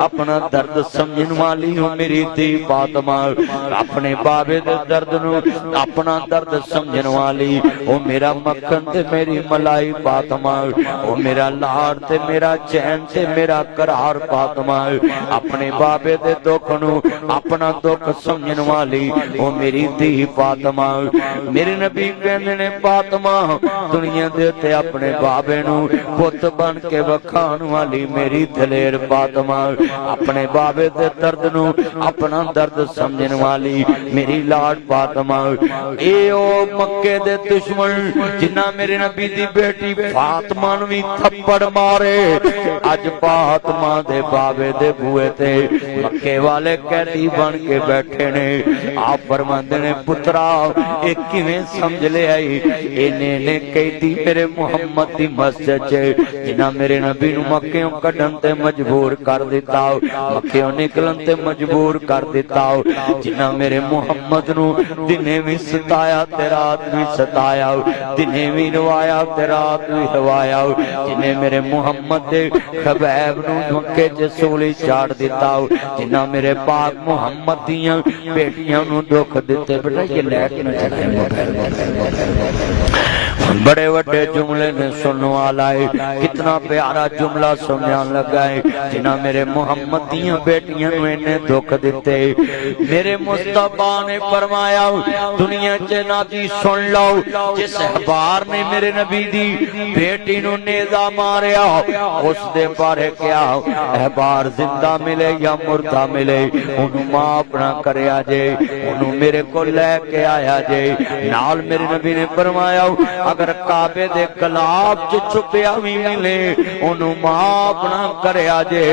اپنا درد سمجھن والی ہوں میری دھی فاطمہ اپنے بابے دے درد نو اپنا درد سمجھن والی او میرا مکھن تے میری ملائی فاطمہ او میرا لاڑ تے میرا چین تے میرا قرار فاطمہ اپنے بابے دے دکھ نو اپنا دکھ سمجھن والی او میری دھی فاطمہ میرے نبی کہندے نے فاطمہ دنیا دے تے اپنے بابے نو پت بن کے وکھان والی میری دلیر فاطمہ اپنے بابے دے درد نو اپنا درد سمجھن والی میری لاڑ فاطمہ اے او مکے دے دشمن جنہ میرے نبی دی بیٹی فاطمہ نو بھی تھپڑ مارے اج فاطمہ دے بابے دے بوئے تے مکے والے قیدی بن کے بیٹھے نے آپ فرماندے نے پترا اے کیویں سمجھ لے آئی اینے نے قیدی میرے محمد دی مسجد جنہ میرے نبی نو مکیوں کڈن تے مجبور کر دیتا مکیوں نکلن تے مجبور کر دیتا جنہ میرے محمد نو دنے بھی ستایا تے رات بھی ستایا دنے بھی روایا تے رات بھی روایا جنہیں میرے محمد دے خبیب نو مکے چ سولی چاڑ دیتا جنہ میرے پاک محمد دیاں بیٹیاں نو دکھ دیتے بیٹا یہ لیٹ نہ چلے بڑے وڈے جملے نے سننے والا ہے کتنا پیارا جملہ سنیان لگا ہے جنہ میرے محمد دیاں بیٹیاں نو انہیں دکھ دیتے میرے مصطفیٰ نے فرمایا دنیا جناتی سن لو جس احبار نے میرے نبی دی بیٹی نو نیزہ ماریا اس دے بارے کیا احبار زندہ ملے یا مردہ ملے انہوں ماں اپنا کریا جے انہوں میرے کو لے کے آیا جے نال میرے نبی نے فرمایا اگر کعبے دے گلاب چ چھپیا بھی ملے انہوں ماں اپنا کریا جے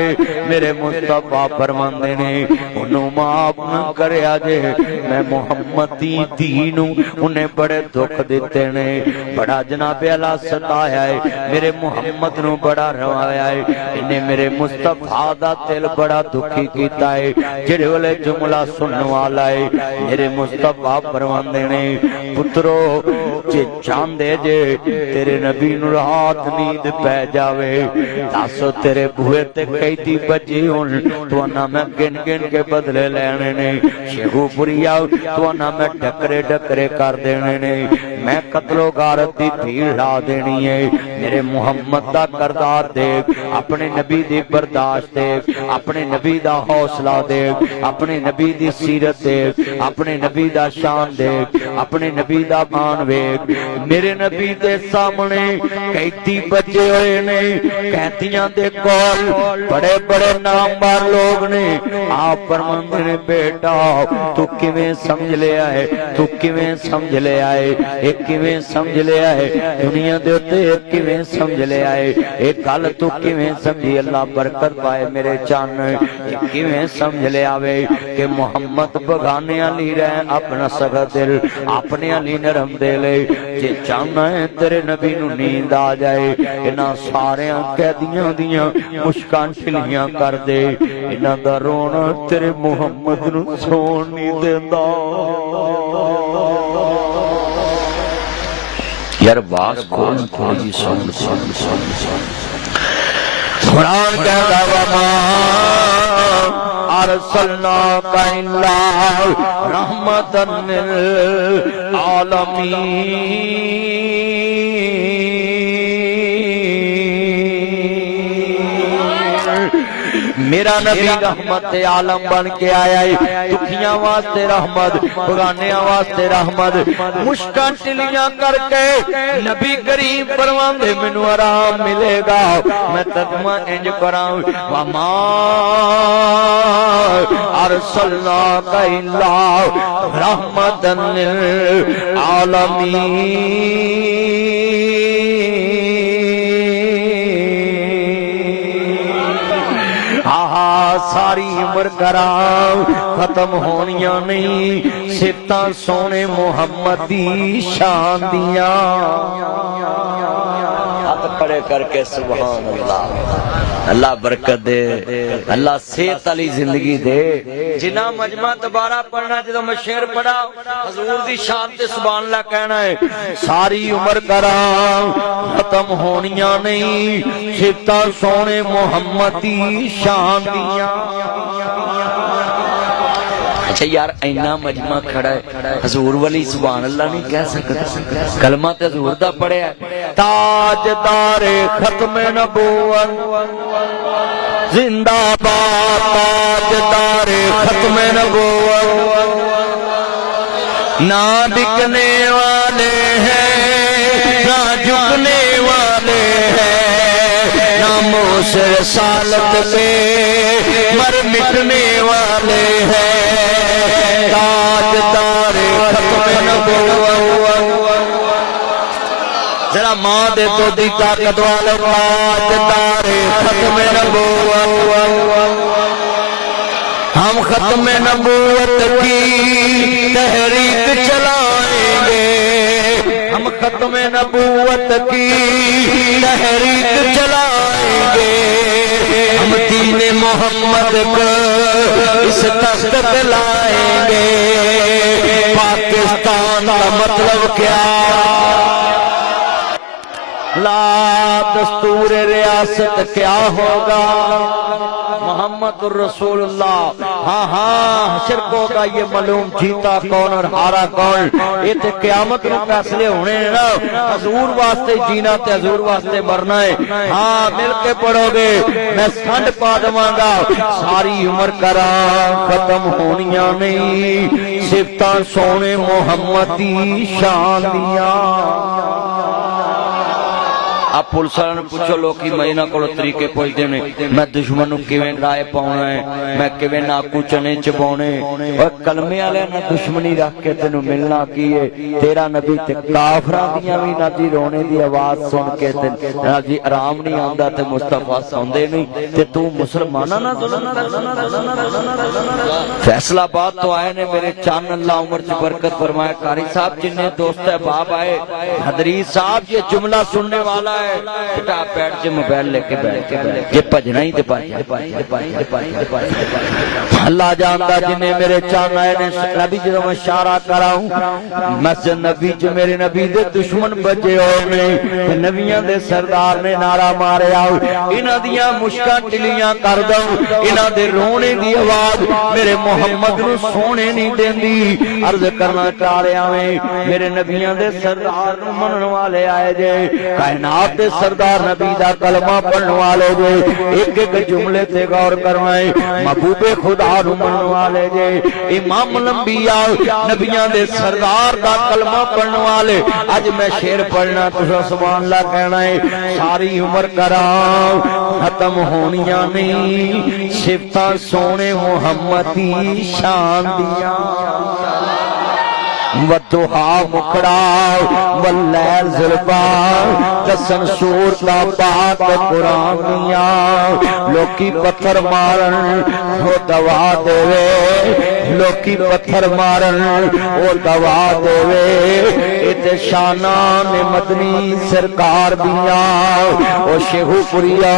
میرے مصطفیٰ فرماندے نے انہوں ماں اپنا کریا جے میں محمد دی دینو انہیں بڑے دکھ دیتے نے بڑا جناب اللہ ستایا ہے میرے محمد نو بڑا روایا ہے انہیں میرے مصطفیٰ دا دل بڑا دکھی کیتا ہے جڑے والے جملہ سننے والا ہے میرے مصطفیٰ فرماندے نے پترو جے چاندے جے تیرے نبی نو رات نیند پہ جاوے تاسو تیرے بوئے تے قیدی بجی ہون تو انا میں گن گن کے بدلے لینے نے شیخو پوری آؤ تو انا میں ڈکرے ڈکرے کر دینے نے میں قتل و غارت دی بھیڑ لا دینی ہے میرے محمد دا کردار دیکھ اپنے نبی دی برداشت دیکھ اپنے نبی دا حوصلہ دیکھ اپنے نبی دی سیرت دیکھ اپنے نبی دا شان دیکھ اپنے نبی دا مان ویکھ میرے نبی دے سامنے قیدی بچے ہوئے نے قیدیاں دے کول بڑے بڑے نامور لوگ نے آپ فرماندے نے بیٹا تو کیویں سمجھ لے آئے تو کیویں سمجھ لے آئے ایک کیویں سمجھ لے آئے دنیا دے تے کیویں سمجھ لے آئے ایک گل تو کیویں سمجھی اللہ برکت پائے میرے چان ایک کیویں سمجھ لے آوے کہ محمد بغانے علی رہے اپنا سگا دل اپنے علی نرم دے لے جے چاہنا ہے تیرے نبی نو نیند آ جائے انہاں سارے قیدیاں دیاں مشکان چھلیاں کر دے انہاں دا رونا تیرے محمد نو سون نہیں دیندا یار باس کون تھوڑی سن قرآن کہتا وما ارسلناک الا رحمتا للعالمین میرا نبی رحمت عالم بن کے آیا ہے دکھیاں واسطے رحمت بغانیاں واسطے رحمت مشکاں ٹلیاں کر کے نبی کریم فرماندے مینوں آرام ملے گا میں ترجمہ انج کراں وما ارسلناک الا رحمتا للعالمین ساری عمر کرام ختم ہونیاں نہیں صفتاں سونے محمد دی شان دیاں ہاتھ کھڑے پڑھے کر کے سبحان اللہ اللہ برکت دے اللہ صحت علی زندگی دے جنہ مجمع دوبارہ پڑھنا جدو میں شعر پڑھا حضور دی شان تے سبحان اللہ کہنا ہے ساری عمر کرام ختم ہونیاں نہیں صفتاں سونے محمد دی شان دیاں اچھا یار اینا مجمع کھڑا ہے حضور ولی سبحان اللہ نہیں کہہ سکتا کلمہ تے حضور دا پڑھے ہے تاجدار ختم نبوت زندہ باد تاجدار ختم نبوت نہ بکنے والے ہیں نہ جھکنے والے ہیں نہ موس رسالت پہ مر مٹنے والے ہیں ذرا ماں دے تو دی طاقت والے تاجدار ختم نبوت ہم ختم نبوت کی تحریک چلائیں گے ہم ختم نبوت کی تحریک چلائیں گے ہم دین محمد کو اس تخت پہ لائیں گے پاکستان کا مطلب کیا لا دستور ریاست کیا ہوگا محمد الرسول اللہ ہاں ہاں حشر کو ہوگا یہ معلوم جیتا کون اور ہارا کون یہ تے قیامت میں فیصلے ہونے ہیں نا حضور واسطے جینا تے حضور واسطے مرنا ہے ہاں مل کے پڑھو گے میں سنڈ پا دواں گا ساری عمر کرام ختم ہونیاں نہیں صفتاں سونے محمد دی شان دیاں آپ پولیس والوں نے پوچھو لوکی مہینہ کو طریقے پوچھ دینے میں دشمنوں کیویں رائے پاؤنا ہے میں کیویں ناکو چنے چبونے اور کلمے والے نہ دشمنی رکھ کے تینوں ملنا کیے تیرا نبی تے کافراں دیاں وی نہ دی رونے دی آواز سن کے تے نہ جی آرام نہیں آندا تے مصطفیٰ سوندے نہیں تے تو مسلماناں نہ ظلم فیصلہ آباد تو آئے نے میرے چان اللہ عمر کی برکت فرمائے قاری صاحب جنہیں دوست احباب آئے حضرت صاحب یہ جملہ سننے والا ہے بیٹا پیٹ سے موبائل لے کے بیٹھ کے یہ بجنا ہی اللہ جانتا جنہیں میرے چاند آئے نے نبی جدو میں اشارہ کراؤں مسجد نبی جو میرے نبی دے دشمن بجے ہونے نبیاں دے سردار نے نعرہ مارے آؤ انہاں دیاں مشکاں ٹلیاں کر دو انہاں دے رونے دی آواز میرے محمد نو سونے نہیں دیندی عرض کرنا چاہ رہا میں میرے نبیاں دے سردار نو منن والے آئے جے کائنات دے سردار نبی دا کلمہ پڑھن والے جے ایک ایک جملے تے غور کروائیں محبوب خدا نو منن والے جے امام الانبیاء نبیاں دے سردار دا کلمہ پڑھن والے اج میں شعر پڑھنا تو سبحان اللہ کہنا ہے ساری عمر کرام ختم ہونیاں نہیں صفتاں سونے محمد دی شان دیاں والضحا مکھڑا واللیل ظلفا قسم سور کا پاک قرآن میاں لوکی پتھر مارن وہ دوا دے لوکی پتھر مارن وہ دوا دے ات شانان مدنی سرکار دیاں او شیخو پریا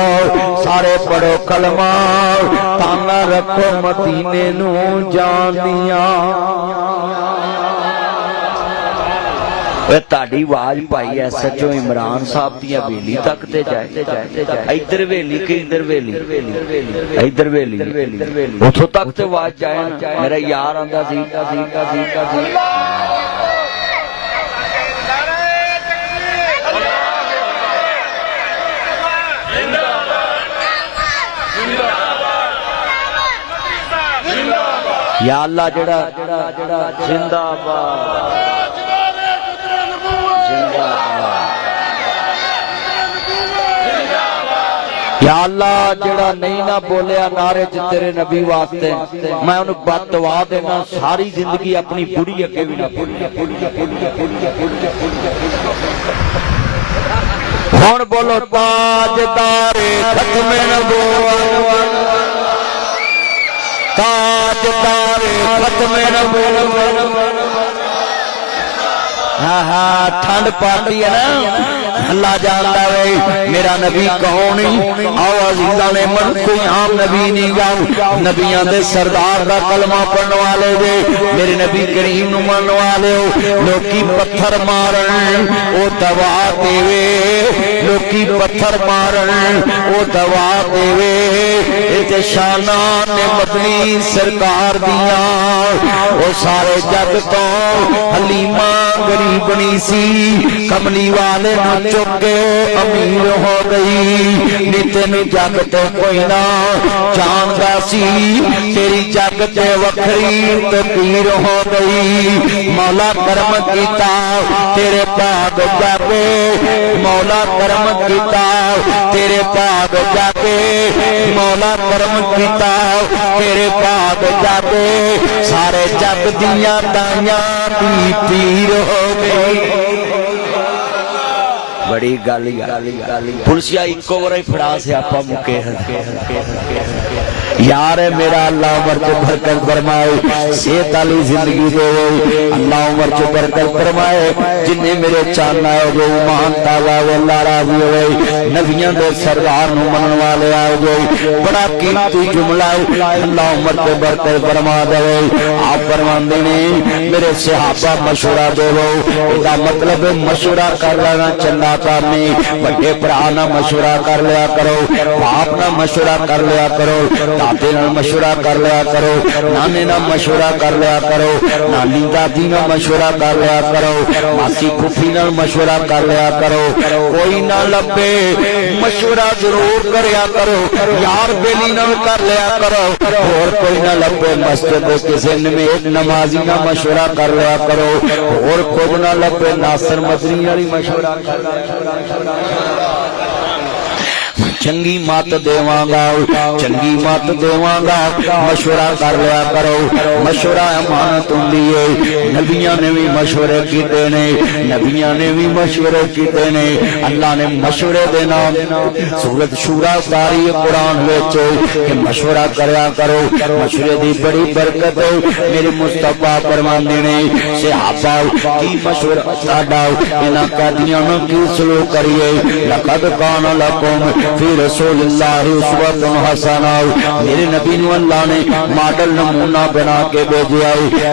سارے پڑھو کلمہ تانا رکھو مدینے نو جان دیاں تاڑی واج پائی ایس ایچ او عمران صاحب دیا ویلی تک تے جائے ایدر ویلی کہ ایدر ویلی ایدر ویلی اتھو تک تے واج جائے نا میرا یار آندہ زیدہ یا اللہ جڑا زندہ باد یا اللہ جڑا نہیں نہ بولیا نعرے چ تیرے نبی واسطے میں انہوں بد دعا دینا ساری زندگی اپنی بڑی اگے بھی نہ ہن بولو تاجدار ختم نبوت تاجدار ختم نبوت ہاں ہاں ٹھنڈ پاتی ہے نا اللہ جانتا ہے میرا نبی کون ہی آو عزیزہ نے من کوئی عام نبی نہیں گا نبیان دے سردار دا کلمہ پڑھنے والے دے میرے نبی کریم نو من والے ہو لوکی پتھر مارن او دوا دے وے لوکی پتھر مارن او دوا دے وے ایتے شانان مدنی سرکار دیاں او سارے جگ تو حلیمہ غریبنی سی کملی والے نو چکے امیر ہو گئی نیتن جگ تے کوئی نہ جاندا سی تیری جگ تے وکھری تقدیر ہو گئی مولا کرم کیتا تیرے پاگ جاگے مولا کرم کیتا تیرے پاگ جاگے مولا کرم کیتا تیرے پاگ جاگے سارے جگ دیاں تائیاں دی پیر ہو گئی بڑی گالی پلسیا ایکو ورہی پھڑا سے آپا مکے یار میرا اللہ عمر چو برکت فرمائے صحت علی زندگی دے اللہ عمر چو برکت فرمائے جنہیں میرے چاننا ہے جو ایمان تازہ وہ اللہ راضی ہوئے نبیان دے سردار نو منن والے آئے جو بڑا قیمتی جملہ اللہ عمر چو برکت فرما دے آپ فرمان دینے میرے صحابہ مشورہ دے دا مطلب مشورہ کر لینا چندہ کارنی بڑے پرانا مشورہ کر لیا کرو باپ نہ مشورہ کر لیا کرو دادے نہ مشورہ کر لیا کرو نانے نہ مشورہ کر لیا کرو نانی دادی نہ مشورہ کر لیا کرو ماسی پھوپھی نہ مشورہ کر لیا کرو کوئی نہ لبے مشورہ ضرور کریا کرو یار بیلی نہ کر لیا کرو اور کوئی نہ لبے مسجد کے ذہن میں ایک نمازی نہ مشورہ کر لیا کرو اور کوئی نہ لبے ناصر مدنی والی مشورہ کر لیا چنگی مات دیواں گا چنگی مات دیواں گا مشورہ کر لیا کرو مشورہ امانت ہوندی ہے نبیاں نے بھی مشورے کیتے نے نبیاں نے بھی مشورے کیتے نے اللہ نے مشورے دے نام سورۃ شورا اتاری قرآن وچ کہ مشورہ کریا کرو مشورے دی بڑی برکت ہے میرے مصطفیٰ فرماندے نے صحابہ کی مشورہ ساڈا انہاں قیدیاں نوں کی سلوک کریے لقد کان لکم فی رسول اللہ اسوۃ حسنہ میرے نبی نو اللہ نے ماڈل نمونہ بنا کے بھیجا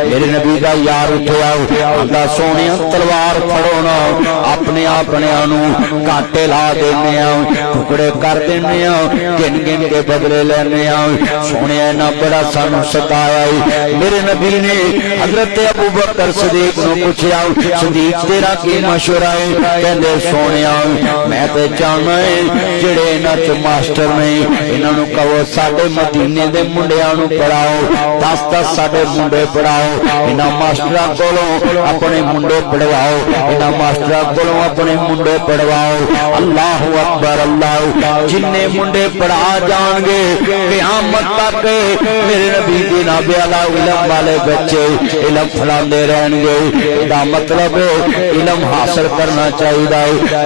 میرے نبی دا یار اٹھیا اللہ سونے تلوار پھڑونا اپنے نو کاٹے لا دینے ٹکڑے کر دینے گن گن کے بدلے لینے سونے نہ بڑا سانو ستایا میرے نبی نے حضرت ابو بکر صدیق نو پوچھیا صدیق تیرا کی مشورہ ہے کہندے سونے میں تے جانا ہے جڑے چ ماسٹر نے انہاں نوں کہو ساڈے مدینے دے منڈیاں نوں پڑھاؤ 10 ساڈے منڈے پڑھاؤ انہاں ماسٹراں کولوں اپنے منڈے پڑھواؤ انہاں ماسٹراں کولوں اپنے منڈے پڑھواؤ اللہ اکبر اللہ جننے منڈے پڑھا جان گے قیامت تک میرے نبی دی نبی والا علم والے بچے علم پھلاندے رہن گے دا مطلب علم حاصل کرنا چاہیے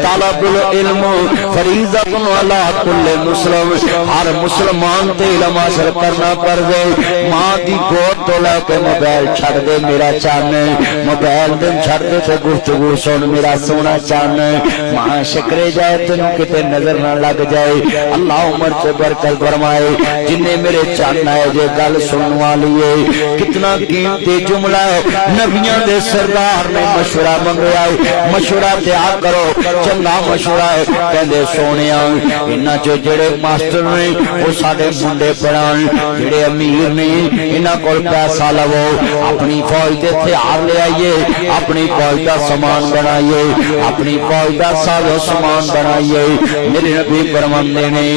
طالب العلم فریضہ علی کل مسلم ہر مسلمان تے علم حاصل کرنا پر دے ماں دی گود تو لے کے موبائل چھڑ دے میرا چان موبائل دن چھڑ دے تے گفتگو سن میرا سونا چان ماں شکرے جائے تین کتے نظر نہ لگ جائے اللہ عمر سے برکت فرمائے جنہیں میرے چاہنا ہے جو گل سننے والی ہے کتنا قیمتی جملہ ہے نبیاں دے سردار نے مشورہ منگیا مشورہ تیار کرو چنگا مشورہ ہے کہندے سونیا انہاں جو جڑے ماسٹر نے وہ ساڈے منڈے پڑھان جڑے امیر نے انہاں کول پیسہ لو اپنی فوج دے ہتھیار لے آئیے اپنی فوج دا سامان بنائیے اپنی فوج دا ساز و سامان بنائیے میرے نبی فرماندے نے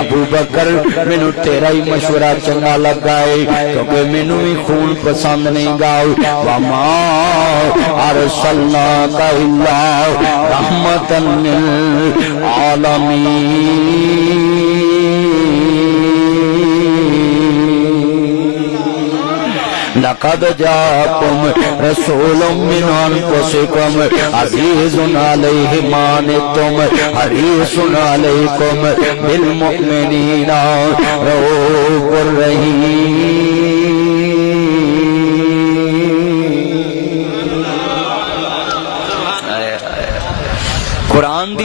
ابو بکر مینوں تیرا ہی مشورہ چنگا لگا ہے کیونکہ مینوں بھی خون پسند نہیں گا وما ارسلناک الا رحمتا للعالمین لقد جاءكم رسول من انفسكم عزيز عليه ما عنتم حريص عليكم بالمؤمنين رؤوف رحيم قرآن دی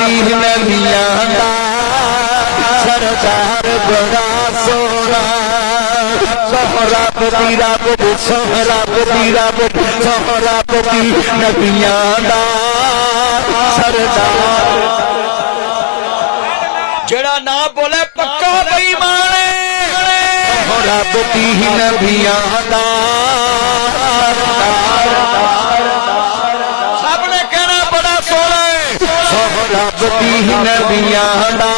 فتیح نبیاں دا سردار بڑا سونا سہرابتی رب سہرابتی رب سہرابتی نبیاں دا سردار جڑا نہ بولے پکا بے ایمان ہے سہرابتی نبیاں دا سب نے کہنا بڑا سونا ہے سہرابتی نبیاں دا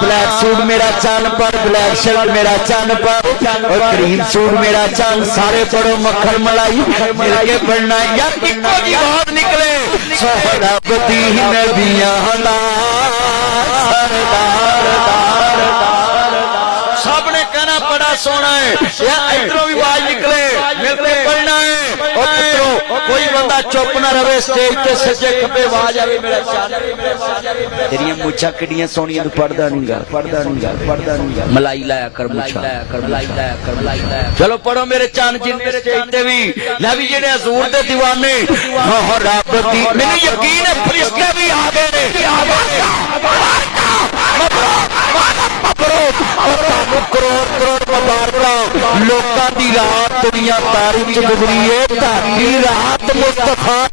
بلیک سوٹ میرا چان پر بلیک شرٹ میرا چان پر اور کریم سوٹ میرا چان سارے پڑھو مکھن ملائی مل کے پڑھنا یا کتوں کی بات نکلے سہرابتی نبیاں دا سردار سب نے کہنا بڑا سونا ہے یا ادھروں بھی آواز نکلے مل کے پڑھنا ہے اور پتروں کوئی بندہ چپ نہ رہے سٹیج تے سجے کھبے آواز آوے میرا چان تیریاں مچھا کڈیاں سونیاں تو پڑھدا نہیں گا ملائی لایا کر مچھا چلو پڑھو میرے چان جن میرے سٹیج تے بھی لے بھی جڑے حضور دے دیوانے رب دی مینوں یقین ہے فرشتے بھی آ گئے نے کروڑ مبارکاں لوکاں دی رات دنیا تاریخ گزری ہے تاریخ رات مصطفیٰ